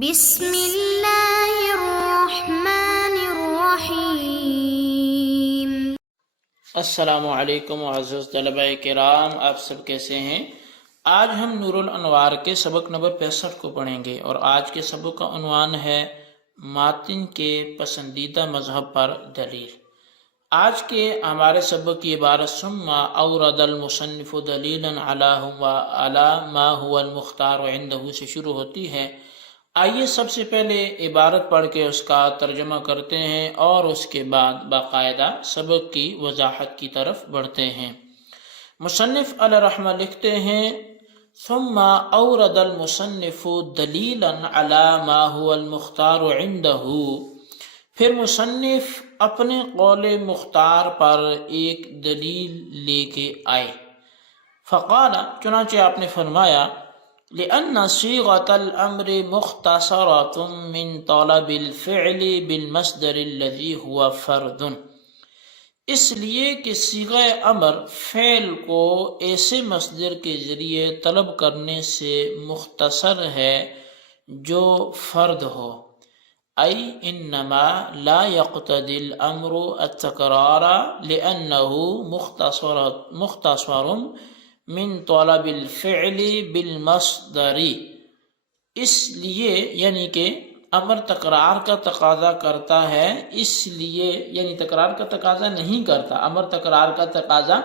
بسم اللہ الرحمن الرحیم۔ السلام علیکم معزز طلبہ کرام، آپ سب کیسے ہیں؟ آج ہم نور الانوار کے سبق نمبر 65 کو پڑھیں گے، اور آج کے سبق کا عنوان ہے ماتن کے پسندیدہ مذہب پر دلیل۔ آج کے ہمارے سبق کی عبارت ثم اورد المصنف دلیلا علی ما هو المختار عنده سے شروع ہوتی ہے۔ آئیے سب سے پہلے عبارت پڑھ کے اس کا ترجمہ کرتے ہیں اور اس کے بعد باقاعدہ سبق کی وضاحت کی طرف بڑھتے ہیں۔ مصنف علیہ رحمہ لکھتے ہیں ثم اورد المصنف دلیلا علی ما هو المختار عنده، پھر مصنف اپنے قول مختار پر ایک دلیل لے کے آئے۔ فقال، چنانچہ آپ نے فرمایا لأن صيغة الأمر مختصرة من طلب الفعل بالمصدر الذي هو فرد، اس لیے کہ صیغہ امر فعل کو ایسے مصدر کے ذریعے طلب کرنے سے مختصر ہے جو فرد ہو، ای انما لا يقتضي الامر التکرار لأنه مختصر من طلب الفعل بالمصدر، اس لیے یعنی کہ امر تکرار کا تقاضا کرتا ہے، اس لیے یعنی تکرار کا تقاضا نہیں کرتا، امر تکرار کا تقاضا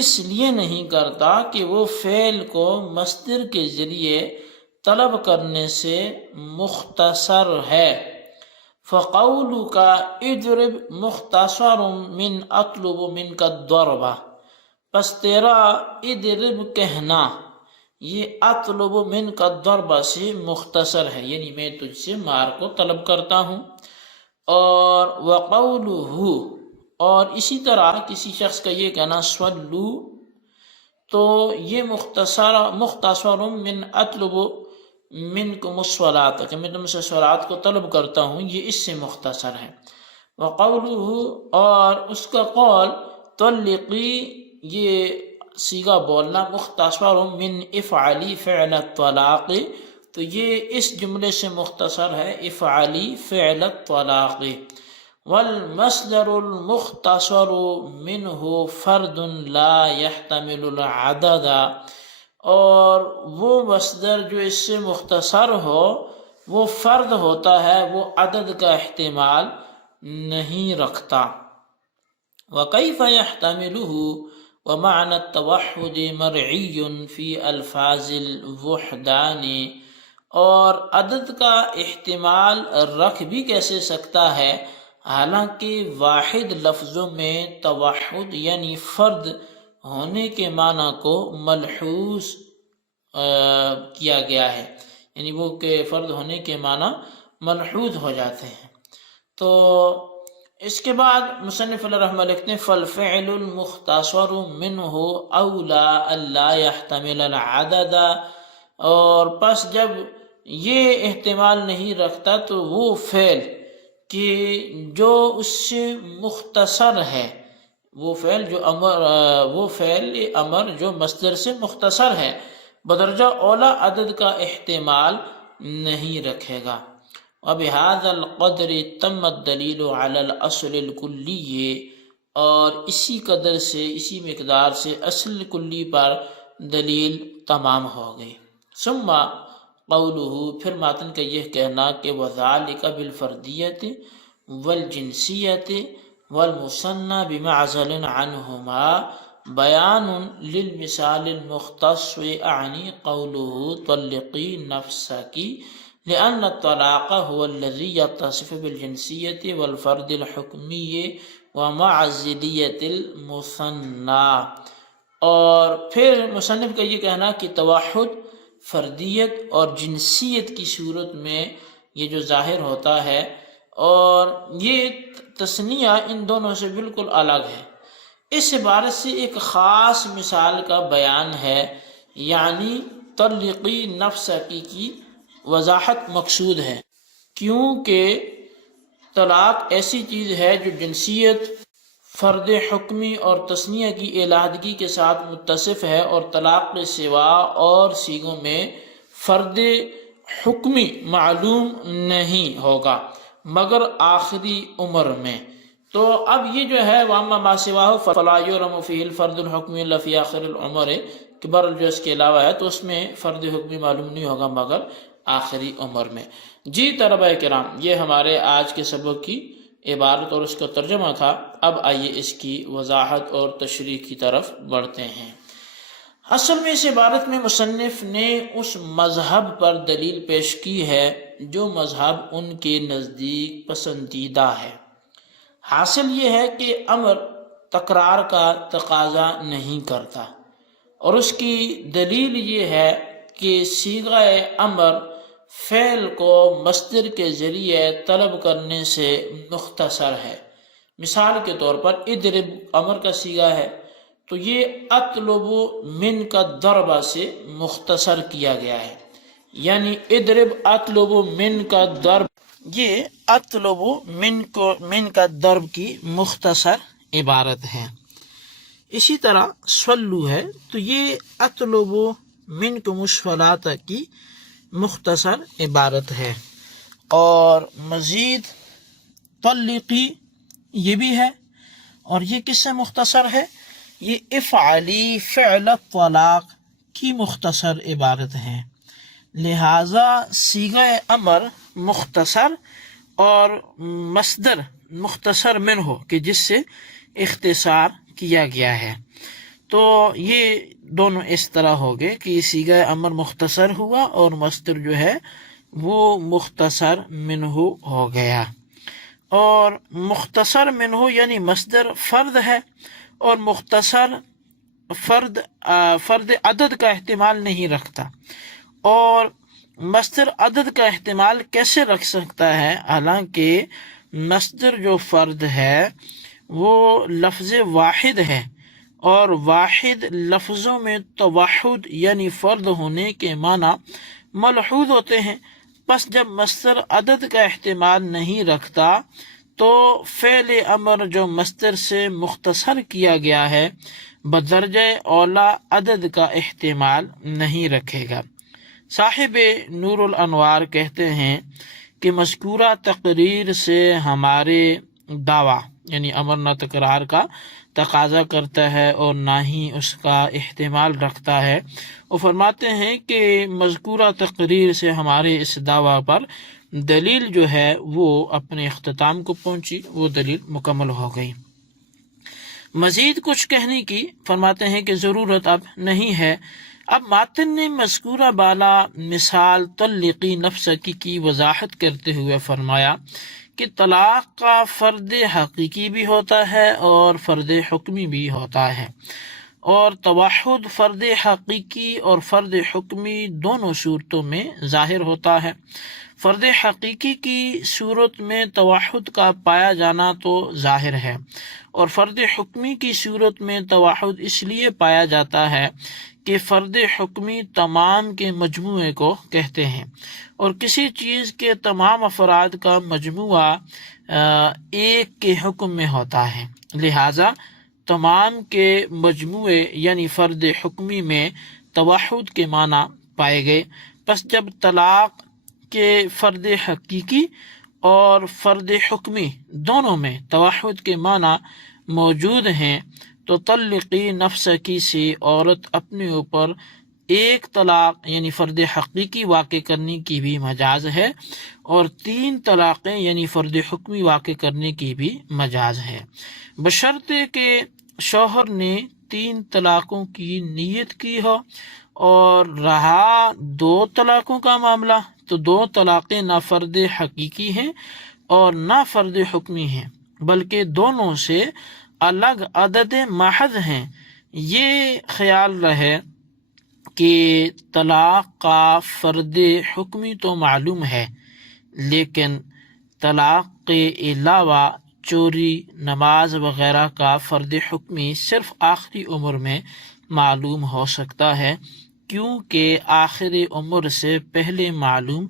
اس لیے نہیں کرتا کہ وہ فعل کو مصدر کے ذریعے طلب کرنے سے مختصر ہے۔ فقولک اضرب مختصر من اطلب منک الضرب، پس تیرا اضرب کہنا یہ اطلب منک الضرب سے مختصر ہے، یعنی میں تجھ سے مار کو طلب کرتا ہوں۔ اور وقولہ، اور اسی طرح کسی شخص کا یہ کہنا صلو، تو یہ مختصر من اطلب منکم الصلاۃ، کہ میں تم سے صلاۃ کو طلب کرتا ہوں، یہ اس سے مختصر ہے۔ وقولہ، اور اس کا قول طلقی، یہ صیغہ بولنا مختصر من افعلی فعل الطلاق، تو یہ اس جملے سے مختصر ہے افعلی فعل الطلاق۔ والمصدر المختصر منه فرد لا يحتمل العدد، اور وہ مصدر جو اس سے مختصر ہو وہ فرد ہوتا ہے، وہ عدد کا احتمال نہیں رکھتا۔ وكيف يحتمله ومعنى التوحد مرعی فی الفاظ الوحدان، اور عدد کا احتمال رکھ بھی کیسے سکتا ہے حالانکہ واحد لفظوں میں توحد یعنی فرد ہونے کے معنی کو ملحوظ کیا گیا ہے، یعنی وہ کہ فرد ہونے کے معنی ملحوظ ہو جاتے ہیں۔ تو اس کے بعد مصنف علیہ رحمہ لکھتے ہیں فالفعل المختصر منه اولا الا يحتمل العدد، اور پس جب یہ احتمال نہیں رکھتا تو وہ فعل کہ جو اس سے مختصر ہے، وہ فعل امر جو مصدر سے مختصر ہے بدرجہ اولا عدد کا احتمال نہیں رکھے گا۔ وبهذا القدر تم الدلیل علی الاصل الکلی، اور اسی قدر سے، اسی مقدار سے اصل کلی پر دلیل تمام ہو گئی۔ ثم قولہ، پھر ماتن کا یہ کہنا کہ وذالک بالفردیت والجنسیت والمثنى بمعزل عنہما بیان للمثال المختص، اعنی قولہ طلقی نفسک، لأن الطلاق هو الذي يتصف بالجنسية والفرد الحكمي ومعزلية المثنى، اور پھر مصنف کا یہ کہنا کہ توحد فردیت اور جنسیت کی صورت میں یہ جو ظاہر ہوتا ہے، اور یہ تثنیہ ان دونوں سے بالکل الگ ہے، اس عبارت سے ایک خاص مثال کا بیان ہے، یعنی طلقی نفسکی کی وضاحت مقصود ہے، کیونکہ طلاق ایسی چیز ہے جو جنسیت، فرد حکمی اور تثنیہ کی علیحدگی کے ساتھ متصف ہے، اور طلاق کے سوا اور صیغوں میں فرد حکمی معلوم نہیں ہوگا مگر آخری عمر میں۔ تو اب یہ جو ہے وَأَمَّا مَا سِوَاهُ فَلَا يُعْلَمُ فِيهِ الْفَرْدُ الْحُكْمِ إِلَّا فِي آخِرِ الْعُمُرِ، کہ برحال جو اس کے علاوہ ہے تو اس میں فرد حکمی معلوم نہیں ہوگا مگر آخری عمر میں۔ جی طلبہ کرام، یہ ہمارے آج کے سبق کی عبارت اور اس کا ترجمہ تھا۔ اب آئیے اس کی وضاحت اور تشریح کی طرف بڑھتے ہیں۔ اصل میں اس عبارت میں مصنف نے اس مذہب پر دلیل پیش کی ہے جو مذہب ان کے نزدیک پسندیدہ ہے۔ حاصل یہ ہے کہ امر تکرار کا تقاضا نہیں کرتا، اور اس کی دلیل یہ ہے کہ صیغہ امر فعل کو مصدر کے ذریعے طلب کرنے سے مختصر ہے۔ مثال کے طور پر اضرب امر کا صیغہ ہے، تو یہ اطلب من کا ضربہ سے مختصر کیا گیا ہے، یعنی اضرب اطلب من کا ضرب، یہ اطلب من کا ضرب کی مختصر عبارت ہے۔ اسی طرح صلو ہے، تو یہ اطلب منکم الصلاۃ کی مختصر عبارت ہے۔ اور مزید طلقی یہ بھی ہے، اور یہ کس سے مختصر ہے؟ یہ افعلی فعل الطلاق کی مختصر عبارت ہے۔ لہٰذا صیغہ امر مختصر اور مصدر مختصر منہ کہ جس سے اختصار کیا گیا ہے، تو یہ دونوں اس طرح ہو گئے کہ صیغہ امر مختصر ہوا اور مصدر جو ہے وہ مختصر منہ ہو گیا۔ اور مختصر منہ یعنی مصدر فرد ہے، اور مختصر فرد عدد کا احتمال نہیں رکھتا۔ اور مصدر عدد کا احتمال کیسے رکھ سکتا ہے؟ حالانکہ مصدر جو فرد ہے وہ لفظ واحد ہے، اور واحد لفظوں میں توحد یعنی فرد ہونے کے معنی ملحوظ ہوتے ہیں۔ پس جب مصدر عدد کا احتمال نہیں رکھتا تو فعل امر جو مصدر سے مختصر کیا گیا ہے بدرجہ اولا عدد کا احتمال نہیں رکھے گا۔ صاحب نور الانوار کہتے ہیں کہ مذکورہ تقریر سے ہمارے دعویٰ یعنی امر نہ تکرار کا تقاضا کرتا ہے اور نہ ہی اس کا احتمال رکھتا ہے۔ وہ فرماتے ہیں کہ مذکورہ تقریر سے ہمارے اس دعویٰ پر دلیل جو ہے وہ اپنے اختتام کو پہنچی، وہ دلیل مکمل ہو گئی۔ مزید کچھ کہنے کی فرماتے ہیں کہ ضرورت اب نہیں ہے۔ اب ماتن نے مذکورہ بالا مثال طلقی نفسکی کی وضاحت کرتے ہوئے فرمایا کہ طلاق کا فرد حقیقی بھی ہوتا ہے اور فرد حکمی بھی ہوتا ہے، اور توحد فرد حقیقی اور فرد حکمی دونوں صورتوں میں ظاہر ہوتا ہے۔ فرد حقیقی کی صورت میں توحد کا پایا جانا تو ظاہر ہے، اور فرد حکمی کی صورت میں توحد اس لیے پایا جاتا ہے کہ فرد حکمی تمام کے مجموعے کو کہتے ہیں، اور کسی چیز کے تمام افراد کا مجموعہ ایک کے حکم میں ہوتا ہے، لہٰذا تمام کے مجموعے یعنی فرد حکمی میں توحد کے معنی پائے گئے۔ پس جب طلاق کے فرد حقیقی اور فرد حکمی دونوں میں توحد کے معنی موجود ہیں تو طلقی نفسکی سے عورت اپنے اوپر ایک طلاق یعنی فرد حقیقی واقع کرنے کی بھی مجاز ہے، اور 3 طلاقیں یعنی فرد حکمی واقع کرنے کی بھی مجاز ہے، بشرطے کہ شوہر نے 3 طلاقوں کی نیت کی ہو۔ اور رہا 2 طلاقوں کا معاملہ، تو 2 طلاقیں نہ فرد حقیقی ہیں اور نہ فرد حکمی ہیں، بلکہ دونوں سے الگ عدد محض ہیں۔ یہ خیال رہے کہ طلاق کا فرد حکمی تو معلوم ہے، لیکن طلاق کے علاوہ چوری، نماز وغیرہ کا فرد حکمی صرف آخری عمر میں معلوم ہو سکتا ہے، کیونکہ آخری عمر سے پہلے معلوم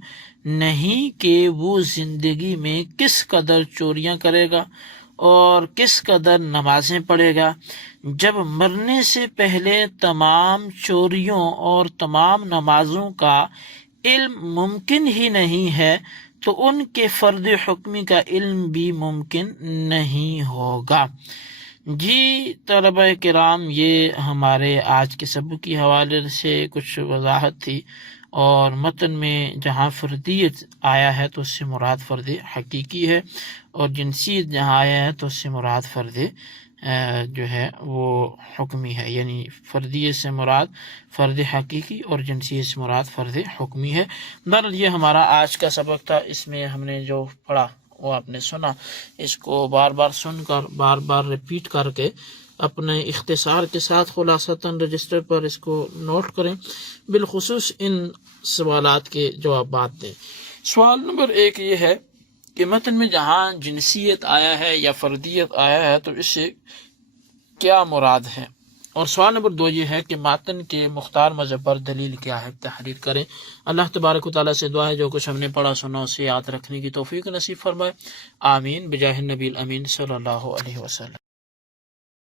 نہیں کہ وہ زندگی میں کس قدر چوریاں کرے گا اور کس قدر نمازیں پڑھے گا۔ جب مرنے سے پہلے تمام چوریوں اور تمام نمازوں کا علم ممکن ہی نہیں ہے تو ان کے فرد حکمی کا علم بھی ممکن نہیں ہوگا۔ جی طلبہ کرام، یہ ہمارے آج کے سبق کے حوالے سے کچھ وضاحت تھی، اور متن میں جہاں فردیت آیا ہے تو اس سے مراد فرد حقیقی ہے، اور جنسیت جہاں آیا ہے تو اس سے مراد فرد جو ہے وہ حکمی ہے، یعنی فردیت سے مراد فرد حقیقی اور جنسیت سے مراد فرد حکمی ہے۔ بہرحال یہ ہمارا آج کا سبق تھا، اس میں ہم نے جو پڑھا وہ آپ نے سنا، اس کو بار بار سن کر بار بار ریپیٹ کر کے اپنے اختصار کے ساتھ خلاصتاً رجسٹر پر اس کو نوٹ کریں، بالخصوص ان سوالات کے جوابات دیں۔ سوال نمبر 1 یہ ہے کہ متن میں جہاں جنسیت آیا ہے یا فردیت آیا ہے تو اس سے کیا مراد ہے، اور سوال نمبر 2 یہ ہے کہ متن کے مختار مذہب پر دلیل کیا ہے، تحریر کریں۔ اللہ تبارک و تعالیٰ سے دعا ہے جو کچھ ہم نے پڑھا سنا اسے یاد رکھنے کی توفیق نصیب فرمائے، آمین بجاہ النبی الامین صلی اللہ علیہ وسلم۔